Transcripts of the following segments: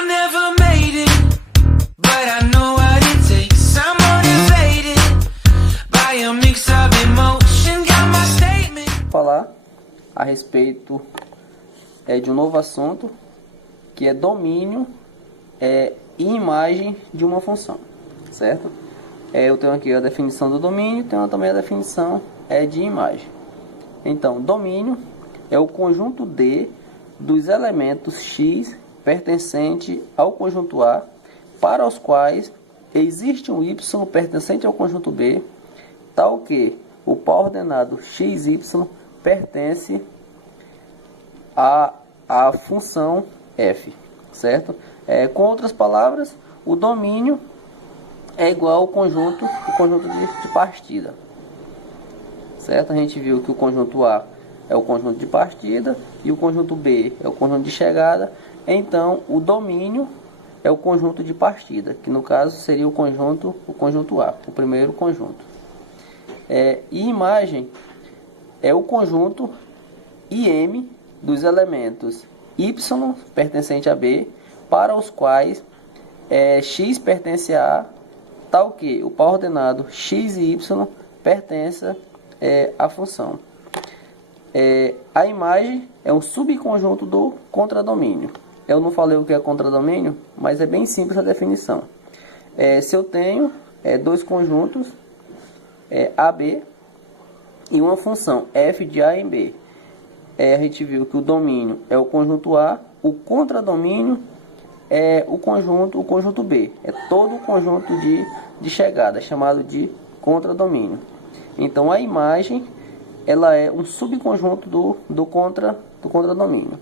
I never made it, but I know what it takes. I'm motivated by a mix of emotion. Got my statement. Falar a respeito de um novo assunto, que é domínio e imagem de uma função, certo? Eu tenho aqui a definição do domínio, tenho também a definição de imagem. Então, domínio é o conjunto D dos elementos X pertencente ao conjunto A, para os quais existe um Y pertencente ao conjunto B, tal que o par ordenado XY pertence à função F, certo? Com outras palavras, o domínio é igual ao conjunto de partida, certo? A gente viu que o conjunto A é o conjunto de partida e o conjunto B é o conjunto de chegada. Então, o domínio é o conjunto de partida, que no caso seria o conjunto A, o primeiro conjunto. E imagem é o conjunto IM dos elementos Y pertencente a B, para os quais X pertence a A, tal que o par ordenado X e Y pertence à função. A imagem é um subconjunto do contradomínio. Eu não falei o que é contradomínio, mas é bem simples a definição. Se eu tenho dois conjuntos AB e uma função f de A em B, a gente viu que o domínio é o conjunto A, o contradomínio é o conjunto B. É todo o conjunto de chegada, chamado de contradomínio. Então, a imagem ela é um subconjunto do contradomínio,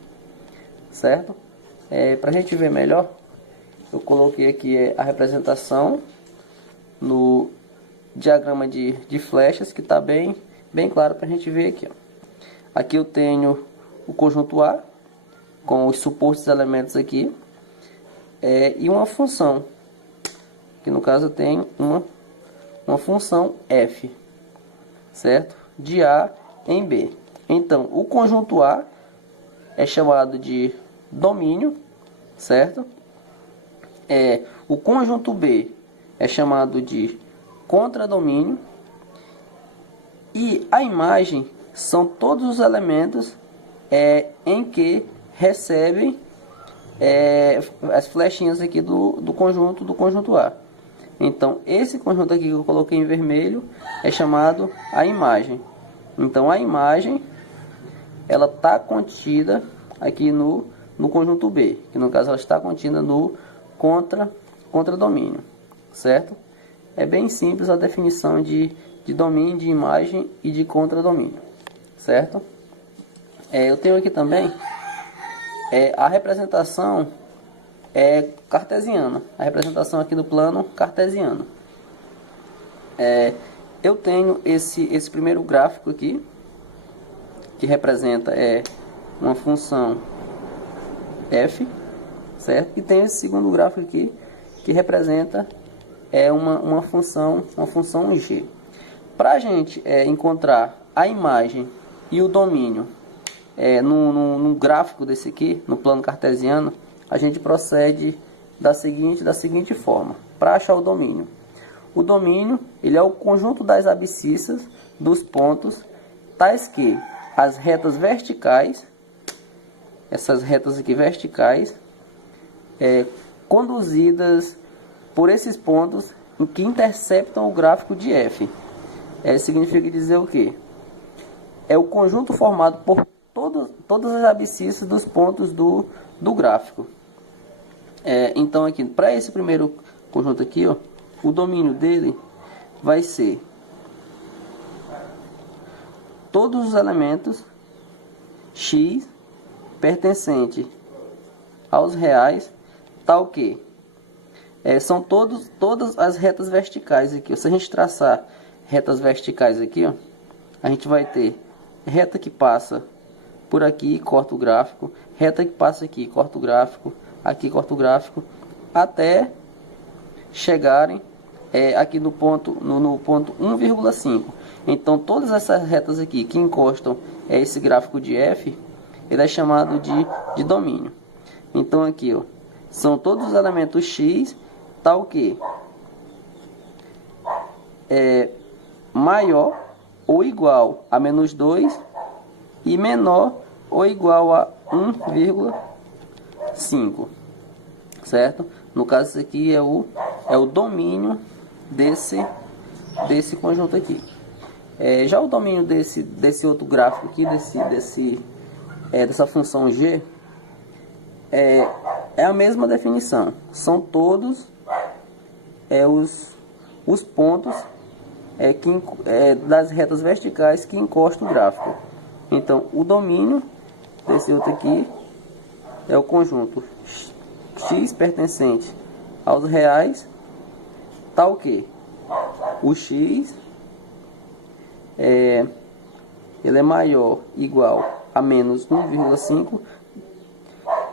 certo? Para a gente ver melhor, eu coloquei aqui a representação no diagrama de flechas, que está bem claro para a gente ver aqui. Aqui eu tenho o conjunto A, com os supostos elementos aqui, e uma função, que no caso tem uma função f, certo? De A em B. Então, o conjunto A é chamado de domínio, certo? O conjunto B é chamado de contradomínio, e a imagem são todos os elementos em que recebem as flechinhas aqui do conjunto A. Então, esse conjunto aqui que eu coloquei em vermelho é chamado a imagem. Então, a imagem ela está contida aqui no conjunto B, que no caso ela está contida no contradomínio, certo? É bem simples a definição de domínio, de imagem e de contradomínio, certo? Eu tenho aqui também a representação cartesiana, a representação aqui do plano cartesiano. Eu tenho esse primeiro gráfico aqui, que representa uma função f, certo? E tem esse segundo gráfico aqui, que representa uma função g. Para a gente encontrar a imagem e o domínio num gráfico desse aqui, no plano cartesiano, a gente procede da seguinte forma, para achar o domínio. O domínio ele é o conjunto das abscissas dos pontos, tais que as retas verticais, essas retas aqui verticais, conduzidas por esses pontos que interceptam o gráfico de f. Significa dizer o quê? É o conjunto formado por todas as abscissas dos pontos do gráfico. Então, aqui para esse primeiro conjunto aqui, ó, o domínio dele vai ser todos os elementos x pertencente aos reais, tal que são todas as retas verticais aqui. Se a gente traçar retas verticais aqui, ó, a gente vai ter reta que passa por aqui e corta o gráfico, reta que passa aqui, corta o gráfico, aqui corta o gráfico, até chegarem aqui no ponto 1,5. Então, todas essas retas aqui que encostam esse gráfico de f, ele é chamado de domínio. Então, aqui, ó, são todos os elementos x, tal que é maior ou igual a menos 2 e menor ou igual a 1,5, certo? No caso, isso aqui é o domínio desse conjunto aqui. Já o domínio desse outro gráfico aqui, dessa função g, é a mesma definição. São todos os pontos das retas verticais que encostam o gráfico. Então, o domínio desse outro aqui é o conjunto x pertencente aos reais, tal que o x ele é maior ou igual a menos 1,5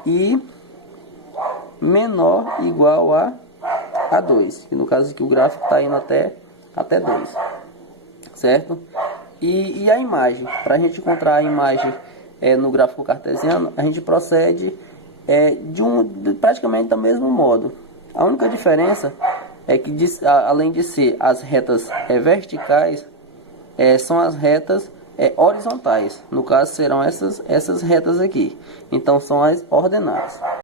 e menor ou igual a 2, que no caso aqui o gráfico está indo até 2, certo? E a imagem, para a gente encontrar a imagem no gráfico cartesiano, a gente procede praticamente do mesmo modo. A única diferença é que, além de ser as retas verticais, são as retas horizontais. No caso, serão essas retas aqui. Então, são as ordenadas.